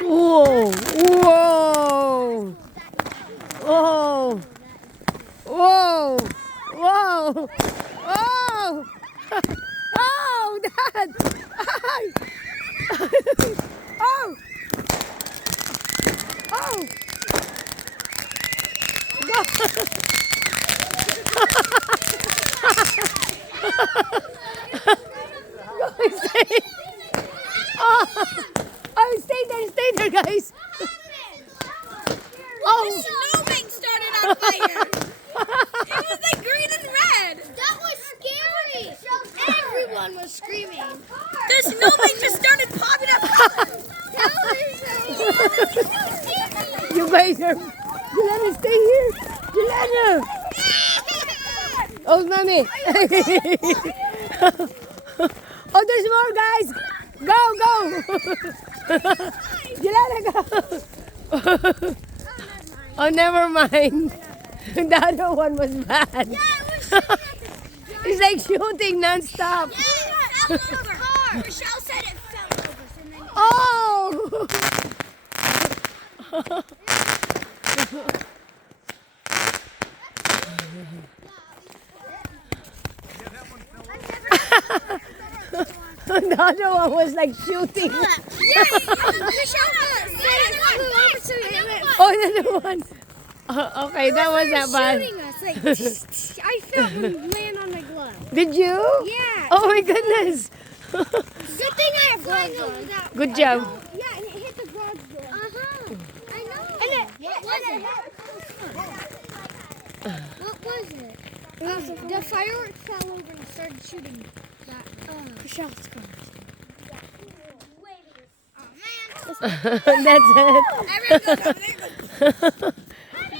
Whoa! Whoa! Whoa! Whoa! Whoa! Oh! Oh, Dad! Ay! Oh! Oh! Stay. Oh! Oh, stay there, guys! Oh! Snowbank started on fire. It was like green and red. That was scary. Everyone was screaming. The snowbank just started popping up. You guys are... Yolanda, stay here! Yolanda! Oh, mommy! Oh, there's more, guys! Go, go! Yolanda, go! Oh, never mind. The other one was bad. It's like shooting non-stop. Yeah, it fell over. Michelle said it fell over. And then Oh! The other one was like shooting. Michelle said it flew over to him. Oh, the other one. Okay, that was not bad. Shooting us. Like, I felt him land on my glove. Did you? Yeah. Oh my goodness. Good thing I have gloves on. Good job. Yeah, and it hit the gloves there. I know. And it hit. What was it? The fireworks fell over and started shooting that. Michelle's gun. Oh man. That's it. Everyone goes over there.